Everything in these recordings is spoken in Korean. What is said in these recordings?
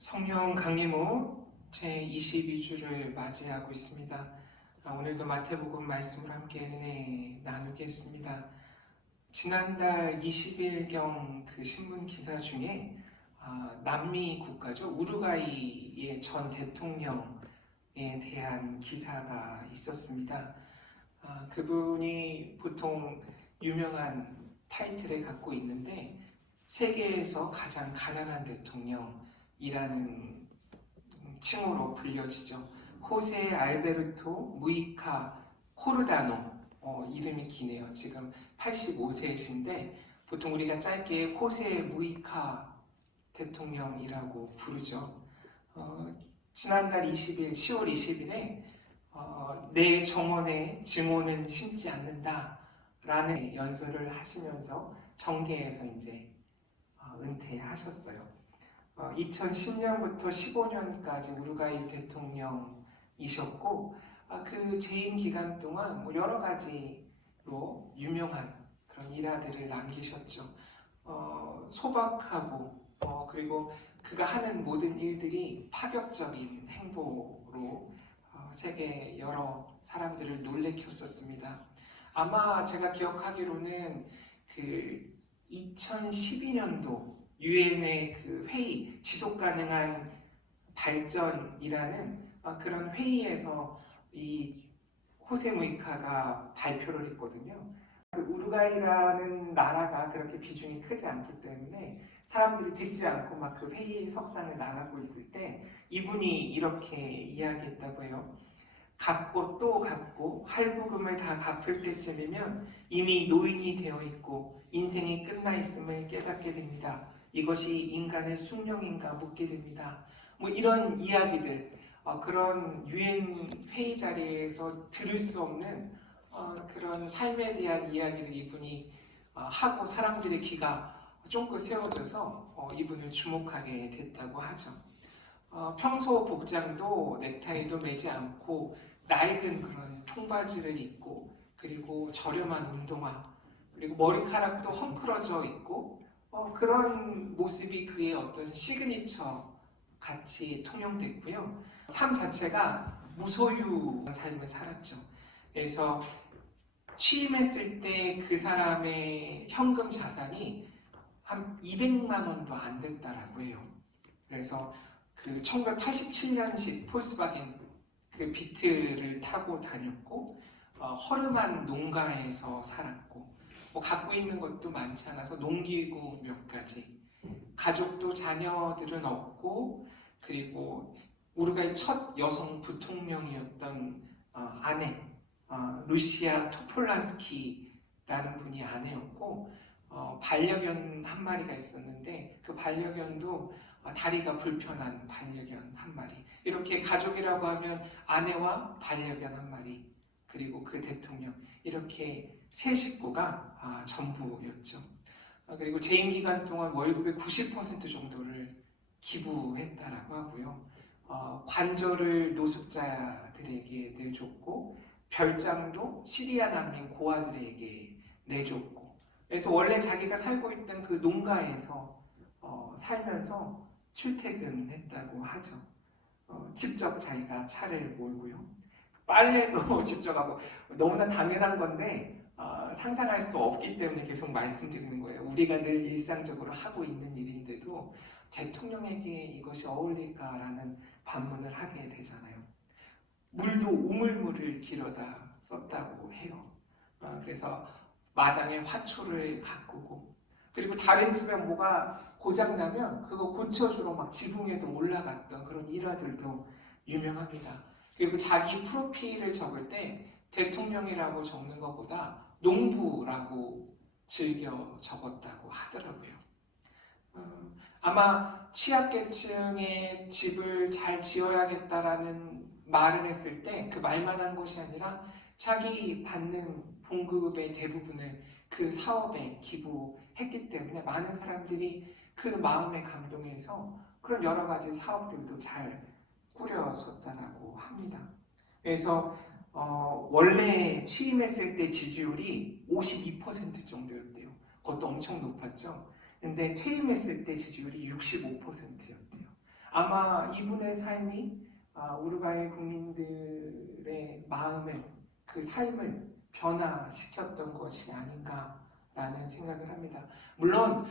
성령 강림후 제22주를 맞이하고 있습니다. 오늘도 마태복음 말씀을 함께 은혜 나누겠습니다. 지난달 20일경 그 신문 기사 중에 남미 국가죠. 우루과이의 전 대통령에 대한 기사가 있었습니다. 그분이 보통 유명한 타이틀을 갖고 있는데 세계에서 가장 가난한 대통령이라는 칭호로 불려지죠. 호세 알베르토 무이카 코르다노, 이름이 기네요. 지금 85세이신데 보통 우리가 짧게 호세 무이카 대통령이라고 부르죠. 지난달 20일, 10월 20일에 내 정원에 증오는 심지 않는다 라는 연설을 하시면서 정계에서 이제 은퇴하셨어요. 2010년부터 15년까지 우루과이 대통령이셨고 그 재임 기간 동안 여러 가지로 유명한 그런 일화들을 남기셨죠. 소박하고 그리고 그가 하는 모든 일들이 파격적인 행보로 세계 여러 사람들을 놀래켰었습니다. 아마 제가 기억하기로는 그 2012년도 유엔의 그 회의, 지속가능한 발전이라는 그런 회의에서 이 호세 무이카가 발표를 했거든요. 그 우루과이라는 나라가 그렇게 비중이 크지 않기 때문에 사람들이 듣지 않고 막 그 회의 석상을 나가고 있을 때 이분이 이렇게 이야기했다고 해요. 갚고 또 갚고 할부금을 다 갚을 때쯤이면 이미 노인이 되어 있고 인생이 끝나 있음을 깨닫게 됩니다. 이것이 인간의 숙명인가 묻게 됩니다. 이런 이야기들, 그런 유엔 회의 자리에서 들을 수 없는 그런 삶에 대한 이야기를 이분이 하고 사람들의 귀가 쫑긋 세워져서 이분을 주목하게 됐다고 하죠. 평소 복장도 넥타이도 매지 않고 낡은 그런 통바지를 입고 그리고 저렴한 운동화 그리고 머리카락도 헝클어져 있고 그런 모습이 그의 어떤 시그니처 같이 통용됐고요. 삶 자체가 무소유 삶을 살았죠. 그래서 취임했을 때 그 사람의 현금 자산이 한 200만 원도 안 됐다라고 해요. 그래서 그 1987년식 폴스바겐 그 비트를 타고 다녔고 허름한 농가에서 살았고 갖고 있는 것도 많지 않아서 농기구 몇 가지, 가족도 자녀들은 없고 그리고 우루과이 첫 여성 부통령이었던 아내 루시아 토폴란스키라는 분이 아내였고 반려견 한 마리가 있었는데 그 반려견도 다리가 불편한 반려견 한 마리. 이렇게 가족이라고 하면 아내와 반려견 한 마리 그리고 그 대통령 이렇게 세 식구가 전부였죠. 그리고 재임 기간 동안 월급의 90% 정도를 기부했다라고 하고요. 관절을 노숙자들에게 내줬고 별장도 시리아 난민 고아들에게 내줬고 그래서 원래 자기가 살고 있던 그 농가에서 살면서 출퇴근했다고 하죠. 직접 자기가 차를 몰고요. 빨래도 직접 하고 너무나 당연한 건데 상상할 수 없기 때문에 계속 말씀드리는 거예요. 우리가 늘 일상적으로 하고 있는 일인데도 대통령에게 이것이 어울릴까라는 반문을 하게 되잖아요. 물도 우물물을 길어다 썼다고 해요. 그래서 마당에 화초를 가꾸고 그리고 다른 집에 뭐가 고장나면 그거 고쳐주러 막 지붕에도 올라갔던 그런 일화들도 유명합니다. 그리고 자기 프로필을 적을 때 대통령이라고 적는 것보다 농부라고 즐겨 적었다고 하더라고요. 아마 취약계층의 집을 잘 지어야겠다라는 말을 했을 때 그 말만 한 것이 아니라 자기 받는 봉급의 대부분을 그 사업에 기부했기 때문에 많은 사람들이 그 마음에 감동해서 그런 여러 가지 사업들도 잘 꾸려졌다라고 합니다. 그래서 원래 취임했을 때 지지율이 52% 정도였대요. 그것도 엄청 높았죠. 근데 퇴임했을 때 지지율이 65%였대요. 아마 이분의 삶이 우루과이 국민들의 마음을, 그 삶을 변화시켰던 것이 아닌가라는 생각을 합니다. 물론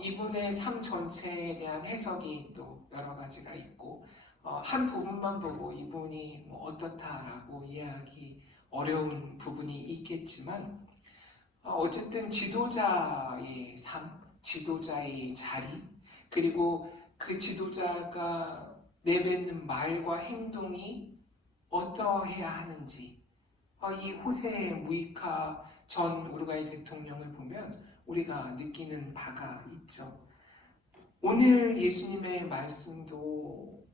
이분의 삶 전체에 대한 해석이 또 여러 가지가 있고 한 부분만 보고 이분이 어떻다라고 이해하기 어려운 부분이 있겠지만 어쨌든 지도자의 삶, 지도자의 자리, 그리고 그 지도자가 내뱉는 말과 행동이 어떠해야 하는지 이 호세 무이카 전 우루과이 대통령을 보면 우리가 느끼는 바가 있죠. 오늘 예수님의 말씀도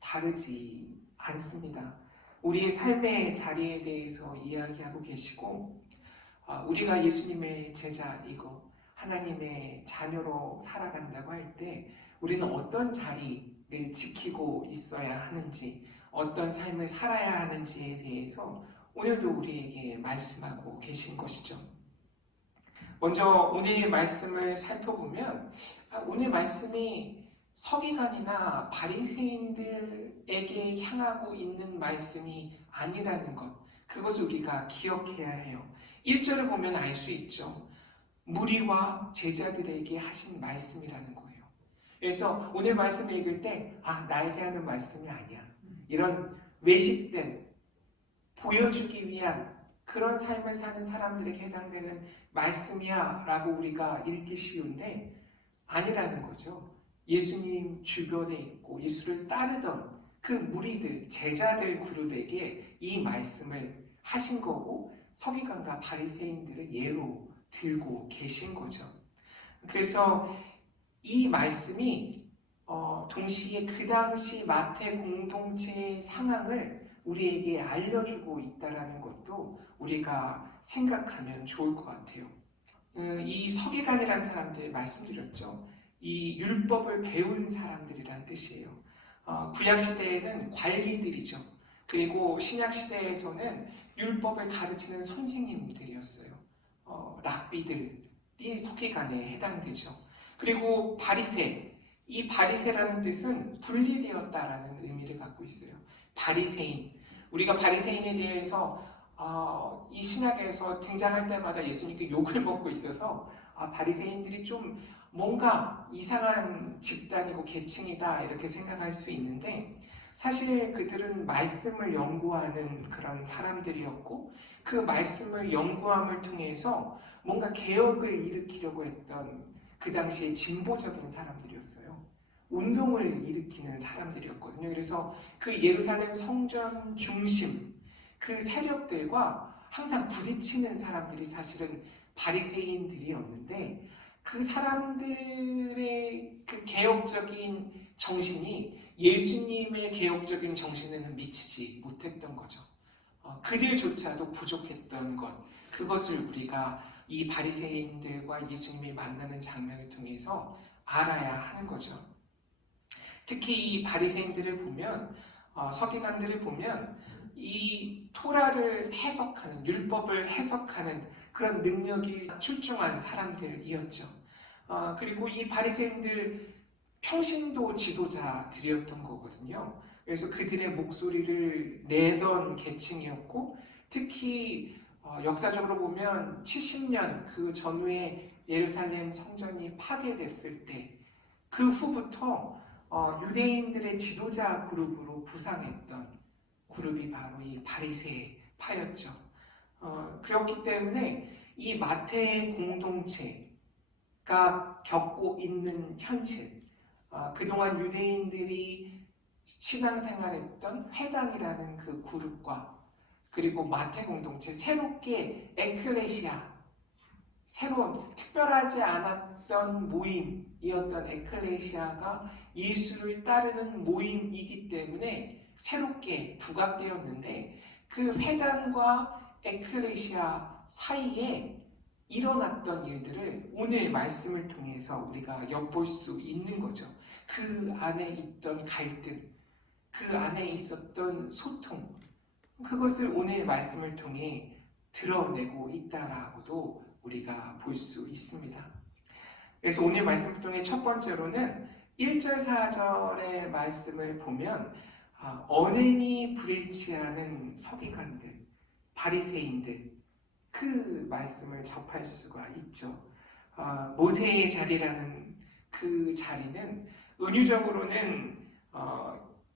다르지 않습니다. 우리의 삶의 자리에 대해서 이야기하고 계시고 우리가 예수님의 제자이고 하나님의 자녀로 살아간다고 할 때 우리는 어떤 자리를 지키고 있어야 하는지, 어떤 삶을 살아야 하는지에 대해서 오늘도 우리에게 말씀하고 계신 것이죠. 먼저 오늘 말씀을 살펴보면 오늘 말씀이 서기관이나 바리새인들에게 향하고 있는 말씀이 아니라는 것, 그것을 우리가 기억해야 해요. 1절을 보면 알 수 있죠. 무리와 제자들에게 하신 말씀이라는 거예요. 그래서 오늘 말씀을 읽을 때 나에게 하는 말씀이 아니야. 이런 외식된, 보여주기 위한 그런 삶을 사는 사람들에게 해당되는 말씀이야 라고 우리가 읽기 쉬운데 아니라는 거죠. 예수님 주변에 있고 예수를 따르던 그 무리들, 제자들 그룹에게 이 말씀을 하신 거고 서기관과 바리새인들을 예로 들고 계신 거죠. 그래서 이 말씀이 동시에 그 당시 마태 공동체의 상황을 우리에게 알려주고 있다는 것도 우리가 생각하면 좋을 것 같아요. 이 서기관이라는 사람들 말씀드렸죠. 이 율법을 배운 사람들이란 뜻이에요. 구약시대에는 관리들이죠. 그리고 신약시대에서는 율법을 가르치는 선생님들이었어요. 랍비들이 서기관에 해당되죠. 그리고 바리새, 이 바리새라는 뜻은 분리되었다라는 의미를 갖고 있어요. 바리새인, 우리가 바리새인에 대해서 이 신약에서 등장할 때마다 예수님께 욕을 먹고 있어서 바리새인들이 좀 뭔가 이상한 집단이고 계층이다 이렇게 생각할 수 있는데 사실 그들은 말씀을 연구하는 그런 사람들이었고 그 말씀을 연구함을 통해서 뭔가 개혁을 일으키려고 했던 그 당시에 진보적인 사람들이었어요. 운동을 일으키는 사람들이었거든요. 그래서 그 예루살렘 성전 중심 그 세력들과 항상 부딪히는 사람들이 사실은 바리새인들이었는데 그 사람들의 그 개혁적인 정신이 예수님의 개혁적인 정신에는 미치지 못했던 거죠. 그들조차도 부족했던 것, 그것을 우리가 이 바리새인들과 예수님이 만나는 장면을 통해서 알아야 하는 거죠. 특히 이 바리새인들을 보면 서기관들을 보면 이 토라를 해석하는, 율법을 해석하는 그런 능력이 출중한 사람들이었죠. 그리고 이 바리새인들 평신도 지도자들이었던 거거든요. 그래서 그들의 목소리를 내던 계층이었고 특히 역사적으로 보면 70년 그 전후에 예루살렘 성전이 파괴됐을 때 그 후부터 유대인들의 지도자 그룹으로 부상했던 그룹이 바로 이 바리새파였죠. 그렇기 때문에 이 마태 공동체가 겪고 있는 현실, 그동안 유대인들이 신앙생활했던 회당이라는 그 그룹과 그리고 마태 공동체, 새롭게 에클레시아, 새로운 특별하지 않았던 모임이었던 에클레시아가 예수를 따르는 모임이기 때문에 새롭게 부각되었는데 그 회당과 에클레시아 사이에 일어났던 일들을 오늘 말씀을 통해서 우리가 엿볼 수 있는 거죠. 그 안에 있던 갈등, 그 안에 있었던 소통, 그것을 오늘 말씀을 통해 드러내고 있다라고도 우리가 볼 수 있습니다. 그래서 오늘 말씀을 통해 첫 번째로는 1절, 4절의 말씀을 보면 언행이 불일치하는 서기관들, 바리새인들 그 말씀을 접할 수가 있죠. 모세의 자리라는 그 자리는 은유적으로는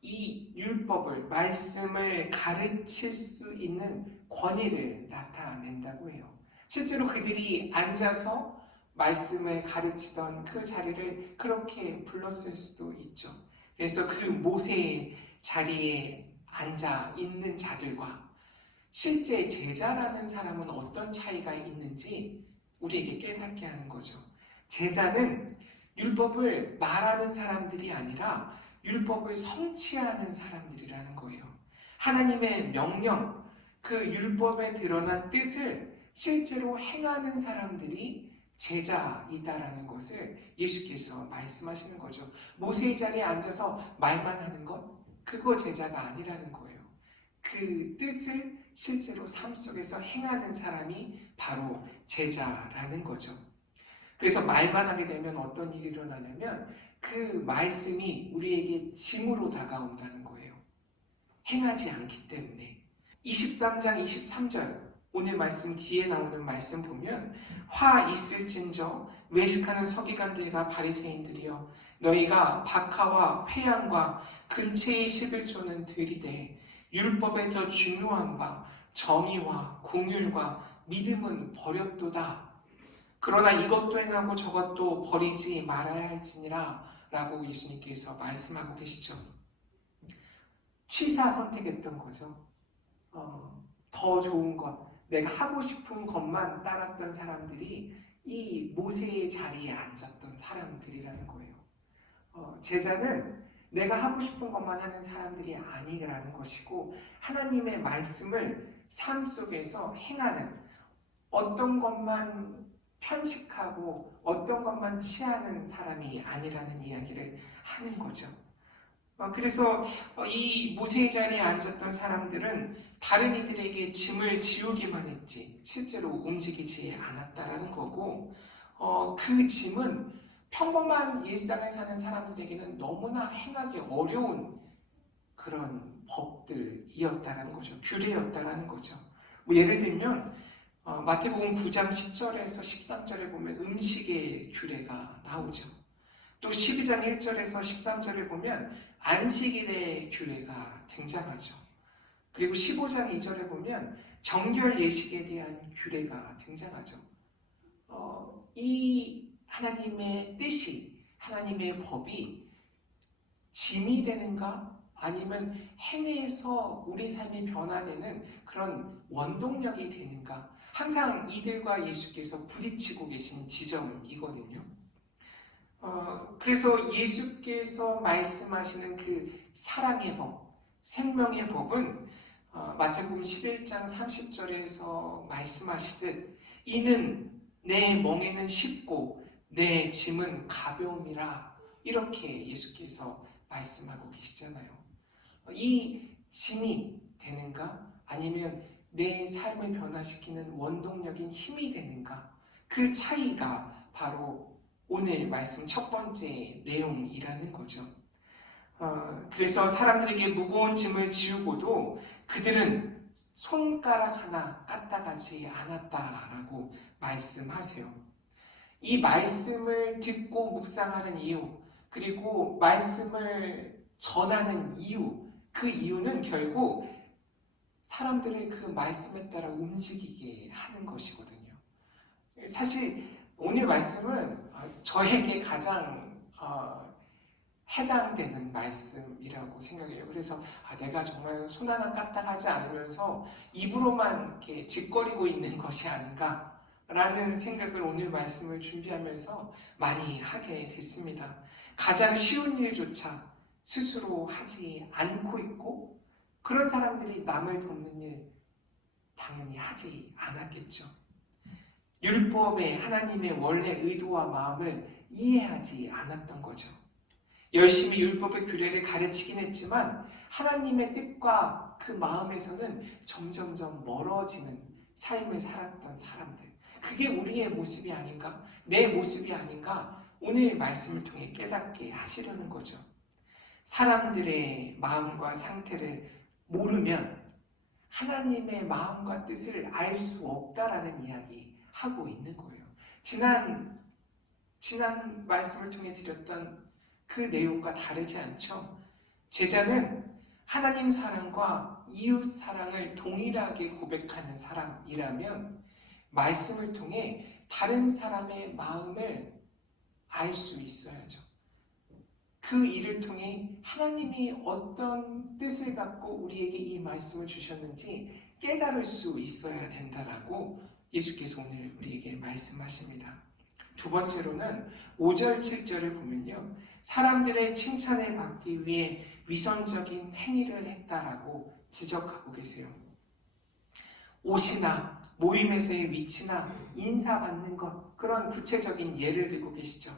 이 율법을, 말씀을 가르칠 수 있는 권위를 나타낸다고 해요. 실제로 그들이 앉아서 말씀을 가르치던 그 자리를 그렇게 불렀을 수도 있죠. 그래서 그 모세의 자리에 앉아 있는 자들과 실제 제자라는 사람은 어떤 차이가 있는지 우리에게 깨닫게 하는 거죠. 제자는 율법을 말하는 사람들이 아니라 율법을 성취하는 사람들이라는 거예요. 하나님의 명령, 그 율법에 드러난 뜻을 실제로 행하는 사람들이 제자이다라는 것을 예수께서 말씀하시는 거죠. 모세의 자리에 앉아서 말만 하는 것, 그거 제자가 아니라는 거예요. 그 뜻을 실제로 삶 속에서 행하는 사람이 바로 제자라는 거죠. 그래서 말만 하게 되면 어떤 일이 일어나냐면 그 말씀이 우리에게 짐으로 다가온다는 거예요. 행하지 않기 때문에. 23장 23절 오늘 말씀 뒤에 나오는 말씀 보면 화 있을진저 외식하는 서기관들과 바리새인들이여 너희가 박하와 회양과 근체의 11조는 들이되 율법에 더 중요한 바 정의와 공율과 믿음은 버렸도다. 그러나 이것도 행하고 저것도 버리지 말아야 할지니라 라고 예수님께서 말씀하고 계시죠. 취사 선택했던 거죠. 더 좋은 것, 내가 하고 싶은 것만 따랐던 사람들이 이 모세의 자리에 앉았던 사람들이라는 거예요. 제자는 내가 하고 싶은 것만 하는 사람들이 아니라는 것이고 하나님의 말씀을 삶 속에서 행하는, 어떤 것만 편식하고 어떤 것만 취하는 사람이 아니라는 이야기를 하는 거죠. 그래서 이 모세의 자리에 앉았던 사람들은 다른 이들에게 짐을 지우기만 했지 실제로 움직이지 않았다라는 거고, 그 짐은 평범한 일상을 사는 사람들에게는 너무나 행하기 어려운 그런 법들이었다라는 거죠. 규례였다라는 거죠. 예를 들면 마태복음 9장 10절에서 13절에 보면 음식의 규례가 나오죠. 또 12장 1절에서 13절에 보면 안식일의 규례가 등장하죠. 그리고 15장 2절에 보면 정결 예식에 대한 규례가 등장하죠. 이 하나님의 뜻이, 하나님의 법이 짐이 되는가? 아니면 행해서 우리 삶이 변화되는 그런 원동력이 되는가? 항상 이들과 예수께서 부딪히고 계신 지점이거든요. 그래서 예수께서 말씀하시는 그 사랑의 법, 생명의 법은 마태복음 11장 30절에서 말씀하시듯 이는 내 멍에는 쉽고 내 짐은 가벼움이라 이렇게 예수께서 말씀하고 계시잖아요. 이 짐이 되는가? 아니면 내 삶을 변화시키는 원동력인 힘이 되는가? 그 차이가 바로 오늘 말씀 첫 번째 내용이라는 거죠. 그래서 사람들에게 무거운 짐을 지우고도 그들은 손가락 하나 까딱하지 않았다라고 말씀하세요. 이 말씀을 듣고 묵상하는 이유, 그리고 말씀을 전하는 이유, 그 이유는 결국 사람들을 그 말씀에 따라 움직이게 하는 것이거든요. 사실 오늘 말씀은 저에게 가장 해당되는 말씀이라고 생각해요. 그래서 내가 정말 손 하나 까딱하지 않으면서 입으로만 이렇게 짓거리고 있는 것이 아닌가라는 생각을 오늘 말씀을 준비하면서 많이 하게 됐습니다. 가장 쉬운 일조차 스스로 하지 않고 있고 그런 사람들이 남을 돕는 일 당연히 하지 않았겠죠. 율법의 하나님의 원래 의도와 마음을 이해하지 않았던 거죠. 열심히 율법의 규례를 가르치긴 했지만 하나님의 뜻과 그 마음에서는 점점점 멀어지는 삶을 살았던 사람들. 그게 우리의 모습이 아닌가? 내 모습이 아닌가? 오늘 말씀을 통해 깨닫게 하시려는 거죠. 사람들의 마음과 상태를 모르면 하나님의 마음과 뜻을 알 수 없다라는 이야기 하고 있는 거예요. 지난 말씀을 통해 드렸던 그 내용과 다르지 않죠? 제자는 하나님 사랑과 이웃 사랑을 동일하게 고백하는 사람이라면 말씀을 통해 다른 사람의 마음을 알 수 있어야죠. 그 일을 통해 하나님이 어떤 뜻을 갖고 우리에게 이 말씀을 주셨는지 깨달을 수 있어야 된다라고 예수께서 오늘 우리에게 말씀하십니다. 두 번째로는 5절, 7절을 보면요. 사람들의 칭찬을 받기 위해 위선적인 행위를 했다라고 지적하고 계세요. 옷이나 모임에서의 위치나 인사받는 것, 그런 구체적인 예를 들고 계시죠.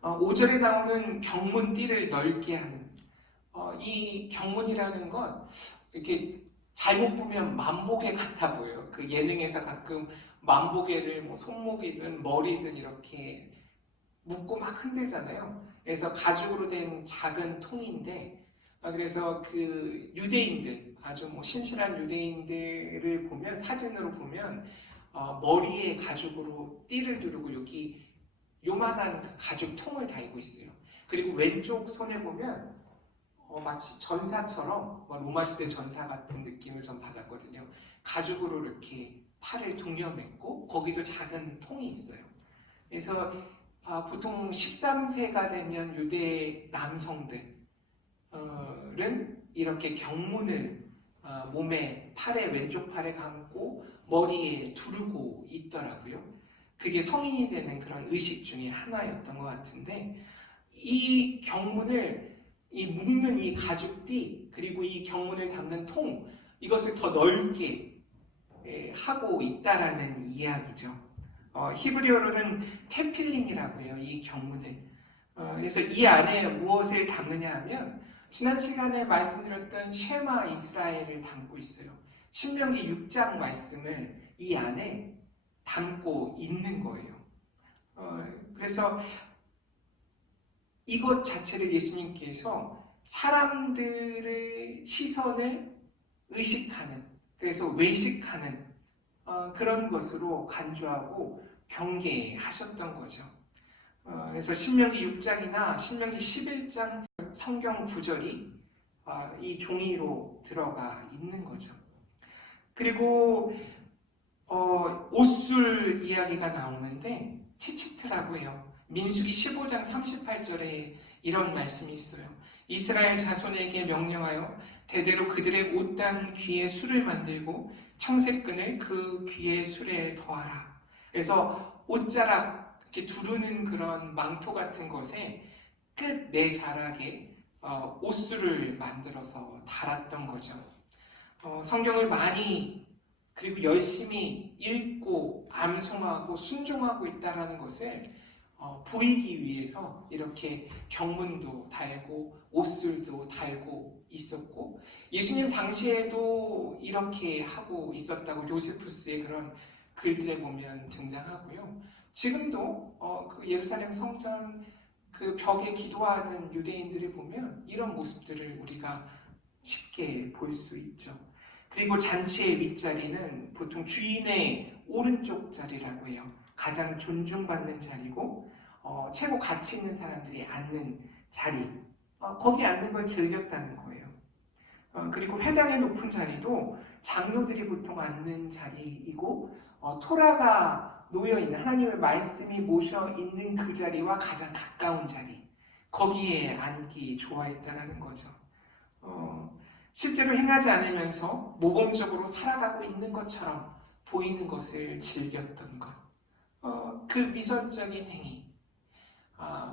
5절에 나오는 경문띠를 넓게 하는 이 경문이라는 건 이렇게 잘못 보면 만보개 같아 보여요. 그 예능에서 가끔 만보개를 뭐 손목이든 머리든 이렇게 묶고 막 흔들잖아요. 그래서 가죽으로 된 작은 통인데 그래서 그 유대인들 아주 뭐 신실한 유대인들을 보면 사진으로 보면 머리에 가죽으로 띠를 두르고 여기 요만한 그 가죽 통을 달고 있어요. 그리고 왼쪽 손에 보면 마치 전사처럼 로마 시대 전사 같은 느낌을 좀 받았거든요. 가죽으로 이렇게 팔을 동여맸고 거기도 작은 통이 있어요. 그래서 보통 13세가 되면 유대 남성들은 이렇게 경문을 몸에 왼쪽 팔에 감고 머리에 두르고 있더라고요. 그게 성인이 되는 그런 의식 중에 하나였던 것 같은데 이 경문을 묶는 이 가죽띠 그리고 이 경문을 담는 통 이것을 더 넓게 하고 있다라는 이야기죠. 히브리어로는 테필린이라고 해요. 이 경문을. 그래서 이 안에 무엇을 담느냐 하면 지난 시간에 말씀드렸던 쉐마 이스라엘을 담고 있어요. 신명기 6장 말씀을 이 안에 담고 있는 거예요. 그래서 이것 자체를 예수님께서 사람들의 시선을 의식하는, 그래서 외식하는 그런 것으로 간주하고 경계하셨던 거죠. 그래서 신명기 6장이나 신명기 11장 성경 구절이 이 종이로 들어가 있는 거죠. 그리고 옷술 이야기가 나오는데 치치트라고 해요. 민수기 15장 38절에 이런 말씀이 있어요. 이스라엘 자손에게 명령하여 대대로 그들의 옷단 귀에 술을 만들고 청색끈을 그 귀의 술에 더하라. 그래서 옷자락 이렇게 두르는 그런 망토 같은 것에 끝 네 자락에 옷술을 만들어서 달았던 거죠. 성경을 많이 그리고 열심히 읽고 암송하고 순종하고 있다는 것을 보이기 위해서 이렇게 경문도 달고 옷술도 달고 있었고 예수님 당시에도 이렇게 하고 있었다고 요세푸스의 그런 글들에 보면 등장하고요. 지금도 그 예루살렘 성전 그 벽에 기도하는 유대인들을 보면 이런 모습들을 우리가 쉽게 볼 수 있죠. 그리고 잔치의 윗자리는 보통 주인의 오른쪽 자리라고 해요. 가장 존중받는 자리고 최고 가치 있는 사람들이 앉는 자리, 거기 앉는 걸 즐겼다는 거예요. 그리고 회당의 높은 자리도 장로들이 보통 앉는 자리이고 토라가 놓여있는 하나님의 말씀이 모셔 있는 그 자리와 가장 가까운 자리, 거기에 앉기 좋아했다는 거죠. 실제로 행하지 않으면서 모범적으로 살아가고 있는 것처럼 보이는 것을 즐겼던 것, 그 위선적인 행위,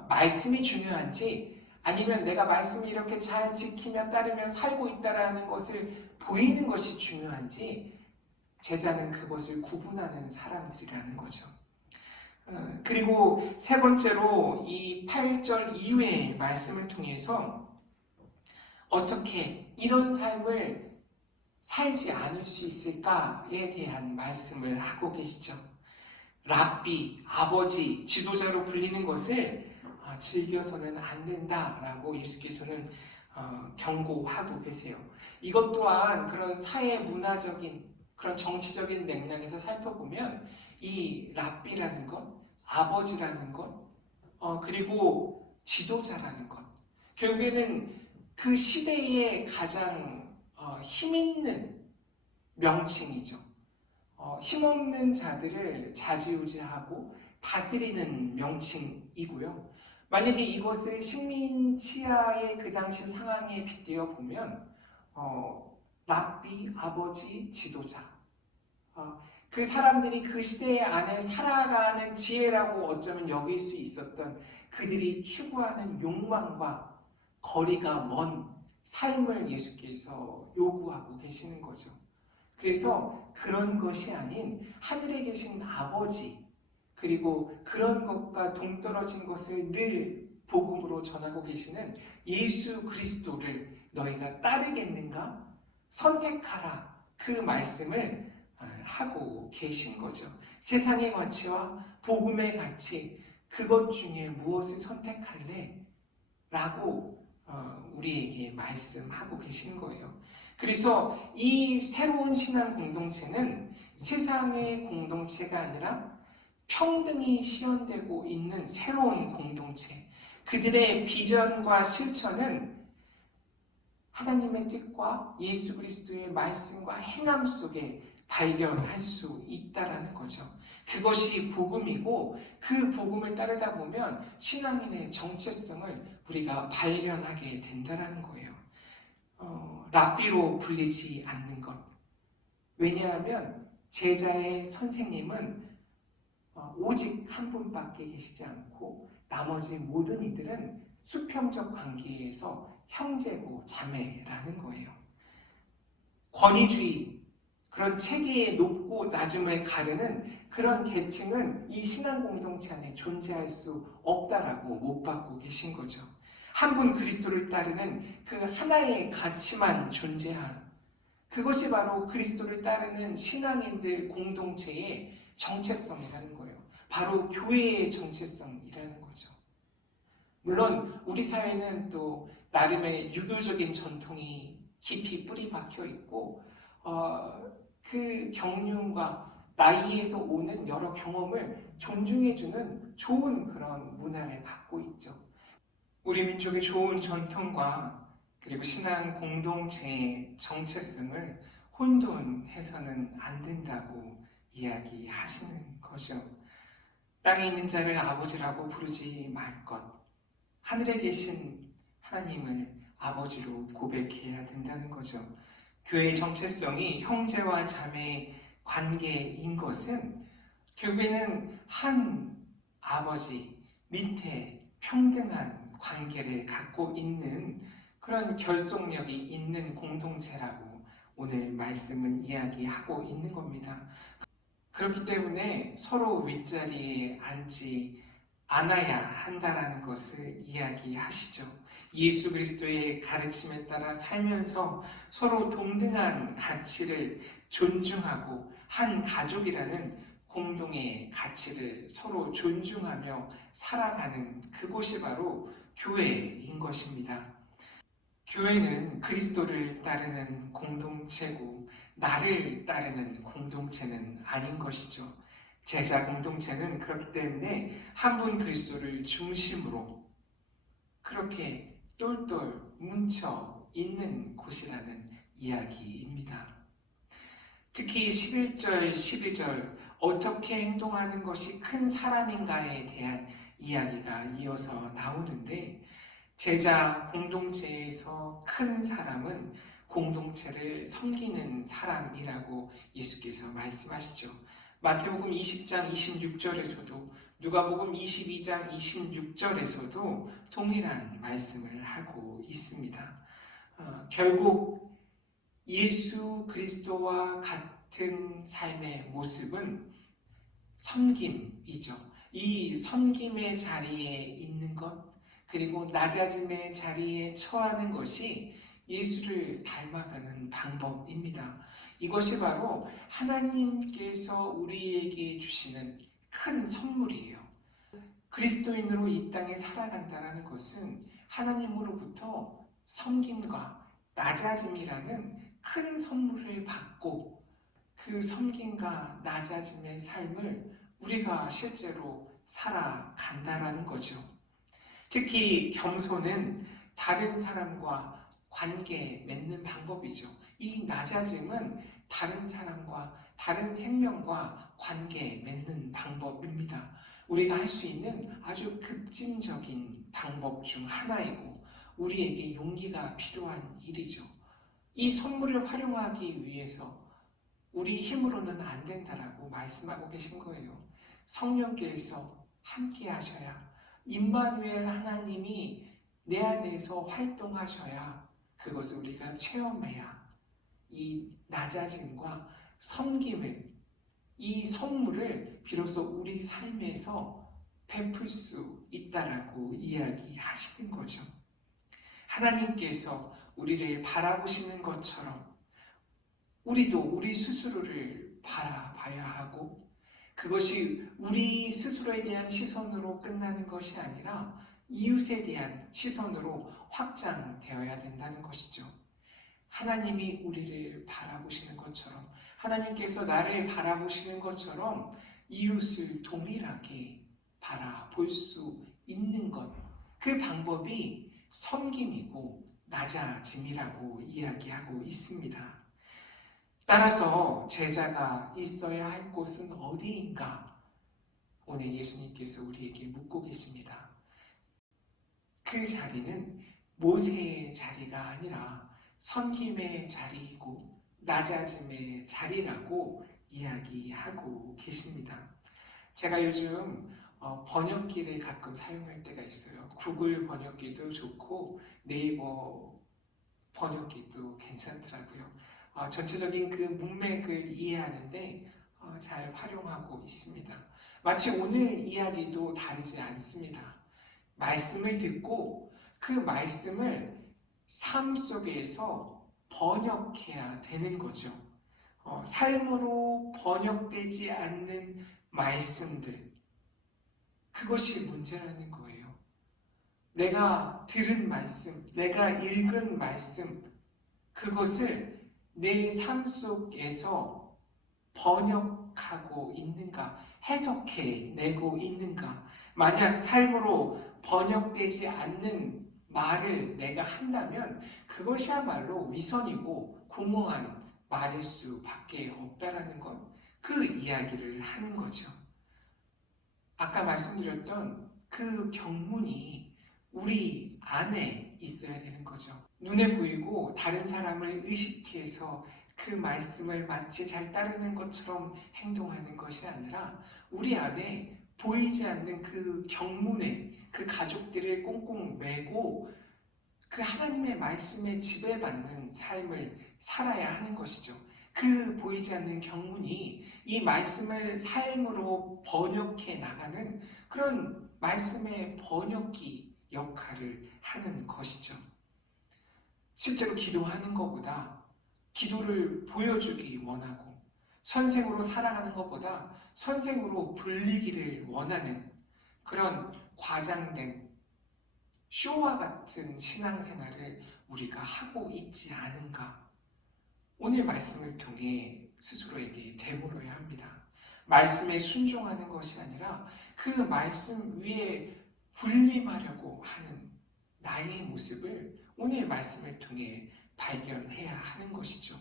말씀이 중요한지 아니면 내가 말씀을 이렇게 잘 지키며 따르며 살고 있다는 것을 보이는 것이 중요한지 제자는 그것을 구분하는 사람들이라는 거죠. 그리고 세 번째로 이 8절 이후의 말씀을 통해서 어떻게 이런 삶을 살지 않을 수 있을까에 대한 말씀을 하고 계시죠. 랍비, 아버지, 지도자로 불리는 것을 즐겨서는 안 된다라고 예수께서는 경고하고 계세요. 이것 또한 그런 사회 문화적인 그런 정치적인 맥락에서 살펴보면 이 랍비라는 것, 아버지라는 것, 그리고 지도자라는 것, 결국에는 그 시대의 가장 힘있는 명칭이죠. 힘없는 자들을 좌지우지하고 다스리는 명칭이고요. 만약에 이것을 식민 치하의 그 당시 상황에 빗대어 보면 랍비, 아버지, 지도자, 그 사람들이 그 시대 안에 살아가는 지혜라고 어쩌면 여길 수 있었던 그들이 추구하는 욕망과 거리가 먼 삶을 예수께서 요구하고 계시는 거죠. 그래서 그런 것이 아닌 하늘에 계신 아버지, 그리고 그런 것과 동떨어진 것을 늘 복음으로 전하고 계시는 예수 그리스도를 너희가 따르겠는가? 선택하라. 그 말씀을 하고 계신 거죠. 세상의 가치와 복음의 가치, 그것 중에 무엇을 선택할래? 라고 우리에게 말씀하고 계신 거예요. 그래서 이 새로운 신앙 공동체는 세상의 공동체가 아니라 평등이 실현되고 있는 새로운 공동체, 그들의 비전과 실천은 하나님의 뜻과 예수 그리스도의 말씀과 행함 속에 발견할 수 있다라는 거죠. 그것이 복음이고 그 복음을 따르다 보면 신앙인의 정체성을 우리가 발견하게 된다라는 거예요. 랍비로 불리지 않는 것. 왜냐하면 제자의 선생님은 오직 한 분밖에 계시지 않고 나머지 모든 이들은 수평적 관계에서 형제고 자매라는 거예요. 권위주의, 그런 체계의 높고 낮음을 가르는 그런 계층은 이 신앙 공동체 안에 존재할 수 없다라고 못 받고 계신 거죠. 한 분 그리스도를 따르는 그 하나의 가치만 존재한, 그것이 바로 그리스도를 따르는 신앙인들 공동체의 정체성이라는 거예요. 바로 교회의 정체성이라는 거죠. 물론 우리 사회는 또 나름의 유교적인 전통이 깊이 뿌리 박혀 있고 그 경륜과 나이에서 오는 여러 경험을 존중해주는 좋은 그런 문화를 갖고 있죠. 우리 민족의 좋은 전통과 그리고 신앙 공동체의 정체성을 혼돈해서는 안 된다고 이야기하시는 거죠. 땅에 있는 자를 아버지라고 부르지 말 것. 하늘에 계신 하나님을 아버지로 고백해야 된다는 거죠. 교회의 정체성이 형제와 자매의 관계인 것은 결국에는 한 아버지 밑에 평등한 관계를 갖고 있는 그런 결속력이 있는 공동체라고 오늘 말씀은 이야기하고 있는 겁니다. 그렇기 때문에 서로 윗자리에 앉지 않아야 한다는 것을 이야기하시죠. 예수 그리스도의 가르침에 따라 살면서 서로 동등한 가치를 존중하고 한 가족이라는 공동의 가치를 서로 존중하며 살아가는 그곳이 바로 교회인 것입니다. 교회는 그리스도를 따르는 공동체고 나를 따르는 공동체는 아닌 것이죠. 제자 공동체는 그렇기 때문에 한 분 그리스도를 중심으로 그렇게 똘똘 뭉쳐 있는 곳이라는 이야기입니다. 특히 11절, 12절 어떻게 행동하는 것이 큰 사람인가에 대한 이야기가 이어서 나오는데 제자 공동체에서 큰 사람은 공동체를 섬기는 사람이라고 예수께서 말씀하시죠. 마태복음 20장 26절에서도 누가복음 22장 26절에서도 동일한 말씀을 하고 있습니다. 결국 예수 그리스도와 같은 삶의 모습은 섬김이죠. 이 섬김의 자리에 있는 것, 그리고 낮아짐의 자리에 처하는 것이 예수를 닮아가는 방법입니다. 이것이 바로 하나님께서 우리에게 주시는 큰 선물이에요. 그리스도인으로 이 땅에 살아간다는 것은 하나님으로부터 섬김과 낮아짐이라는 큰 선물을 받고 그 섬김과 낮아짐의 삶을 우리가 실제로 살아간다라는 거죠. 특히 겸손은 다른 사람과 관계 맺는 방법이죠. 이 낮아짐은 다른 사람과 다른 생명과 관계 맺는 방법입니다. 우리가 할 수 있는 아주 급진적인 방법 중 하나이고 우리에게 용기가 필요한 일이죠. 이 선물을 활용하기 위해서 우리 힘으로는 안 된다라고 말씀하고 계신 거예요. 성령께서 함께 하셔야, 임마누엘 하나님이 내 안에서 활동하셔야 그것을 우리가 체험해야 이 낮아짐과 섬김을, 이 선물을 비로소 우리 삶에서 베풀 수 있다라고 이야기하시는 거죠. 하나님께서 우리를 바라보시는 것처럼 우리도 우리 스스로를 바라봐야 하고, 그것이 우리 스스로에 대한 시선으로 끝나는 것이 아니라 이웃에 대한 시선으로 확장되어야 된다는 것이죠. 하나님이 우리를 바라보시는 것처럼, 하나님께서 나를 바라보시는 것처럼 이웃을 동일하게 바라볼 수 있는 것, 그 방법이 섬김이고 낮아짐이라고 이야기하고 있습니다. 따라서 제자가 있어야 할 곳은 어디인가? 오늘 예수님께서 우리에게 묻고 계십니다. 그 자리는 모세의 자리가 아니라 섬김의 자리이고 낮아짐의 자리라고 이야기하고 계십니다. 제가 요즘 번역기를 가끔 사용할 때가 있어요. 구글 번역기도 좋고 네이버 번역기도 괜찮더라고요. 전체적인 그 문맥을 이해하는데 잘 활용하고 있습니다. 마치 오늘 이야기도 다르지 않습니다. 말씀을 듣고 그 말씀을 삶 속에서 번역해야 되는 거죠. 삶으로 번역되지 않는 말씀들, 그것이 문제라는 거예요. 내가 들은 말씀, 내가 읽은 말씀, 그것을 내 삶 속에서 번역하고 있는가, 해석해 내고 있는가. 만약 삶으로 번역되지 않는 말을 내가 한다면 그것이야말로 위선이고 공허한 말일 수밖에 없다라는 것, 그 이야기를 하는 거죠. 아까 말씀드렸던 그 경문이 우리 안에 있어야 되는 거죠. 눈에 보이고 다른 사람을 의식해서 그 말씀을 마치 잘 따르는 것처럼 행동하는 것이 아니라 우리 안에 보이지 않는 그 경문에 그 가족들을 꽁꽁 매고 그 하나님의 말씀에 지배받는 삶을 살아야 하는 것이죠. 그 보이지 않는 경문이 이 말씀을 삶으로 번역해 나가는 그런 말씀의 번역기 역할을 하는 것이죠. 실제로 기도하는 것보다 기도를 보여주기 원하고 선생으로 살아가는 것보다 선생으로 불리기를 원하는 그런 과장된 쇼와 같은 신앙생활을 우리가 하고 있지 않은가? 오늘 말씀을 통해 스스로에게 되물어야 합니다. 말씀에 순종하는 것이 아니라 그 말씀 위에 군림하려고 하는 나의 모습을 오늘 말씀을 통해 발견해야 하는 것이죠.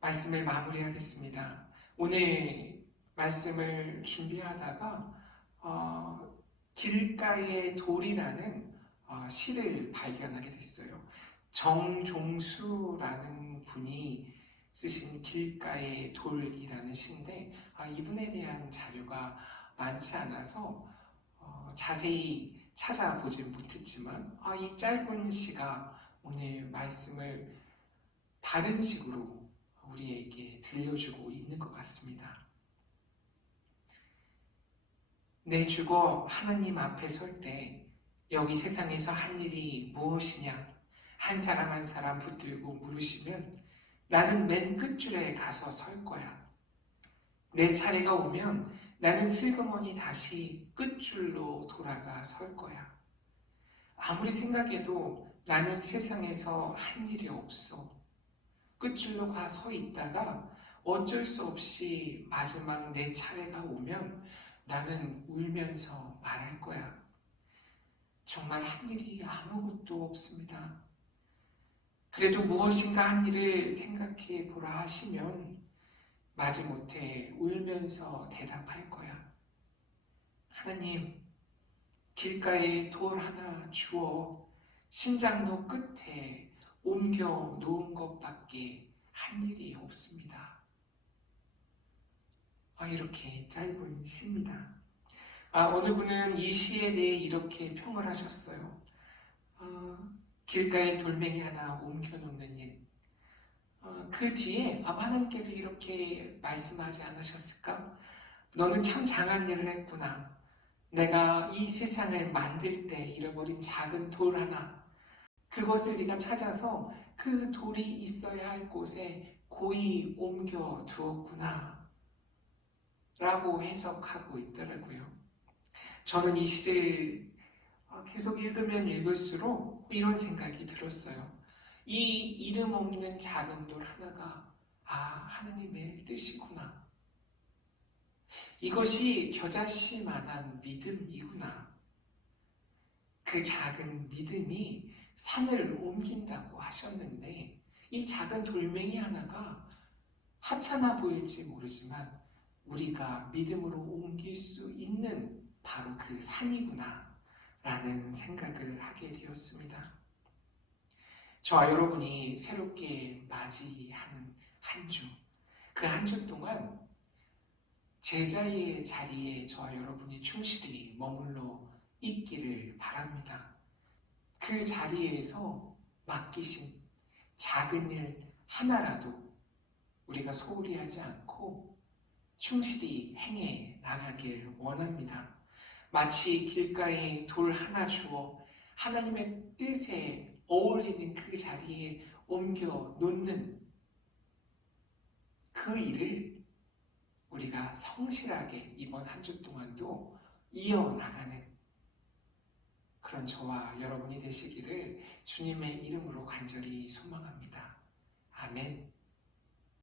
말씀을 마무리하겠습니다. 오늘 말씀을 준비하다가 길가의 돌이라는 시를 발견하게 됐어요. 정종수라는 분이 쓰신 길가의 돌이라는 시인데 이분에 대한 자료가 많지 않아서 자세히 찾아보지 못했지만 이 짧은 시가 오늘 말씀을 다른 식으로 우리에게 들려주고 있는 것 같습니다. 내 죽어 하나님 앞에 설 때 여기 세상에서 한 일이 무엇이냐? 한 사람 한 사람 붙들고 물으시면 나는 맨 끝줄에 가서 설 거야. 내 차례가 오면 나는 슬그머니 다시 끝줄로 돌아가 설 거야. 아무리 생각해도 나는 세상에서 한 일이 없어. 끝줄로 가 서 있다가 어쩔 수 없이 마지막 내 차례가 오면 나는 울면서 말할 거야. 정말 한 일이 아무것도 없습니다. 그래도 무엇인가 한 일을 생각해 보라 하시면 마지못해 울면서 대답할 거야. 하나님, 길가에 돌 하나 주어 신장로 끝에 옮겨 놓은 것밖에 한 일이 없습니다. 이렇게 짧은 시입니다. 어느 분은 이 시에 대해 이렇게 평을 하셨어요. 길가에 돌멩이 하나 옮겨 놓는 일. 그 뒤에 하나님께서 이렇게 말씀하지 않으셨을까? 너는 참 장한 일을 했구나. 내가 이 세상을 만들 때 잃어버린 작은 돌 하나, 그것을 네가 찾아서 그 돌이 있어야 할 곳에 고이 옮겨 두었구나 라고 해석하고 있더라고요. 저는 이 시를 계속 읽으면 읽을수록 이런 생각이 들었어요. 이 이름 없는 작은 돌 하나가 하느님의 뜻이구나. 이것이 겨자씨만한 믿음이구나. 그 작은 믿음이 산을 옮긴다고 하셨는데 이 작은 돌멩이 하나가 하찮아 보일지 모르지만 우리가 믿음으로 옮길 수 있는 바로 그 산이구나 라는 생각을 하게 되었습니다. 저와 여러분이 새롭게 맞이하는 한 주, 그 한 주 동안 제자의 자리에 저와 여러분이 충실히 머물러 있기를 바랍니다. 그 자리에서 맡기신 작은 일 하나라도 우리가 소홀히 하지 않고 충실히 행해 나가길 원합니다. 마치 길가에 돌 하나 주어 하나님의 뜻에 어울리는 그 자리에 옮겨 놓는 그 일을 우리가 성실하게 이번 한 주 동안도 이어나가는 그런 저와 여러분이 되시기를 주님의 이름으로 간절히 소망합니다. 아멘.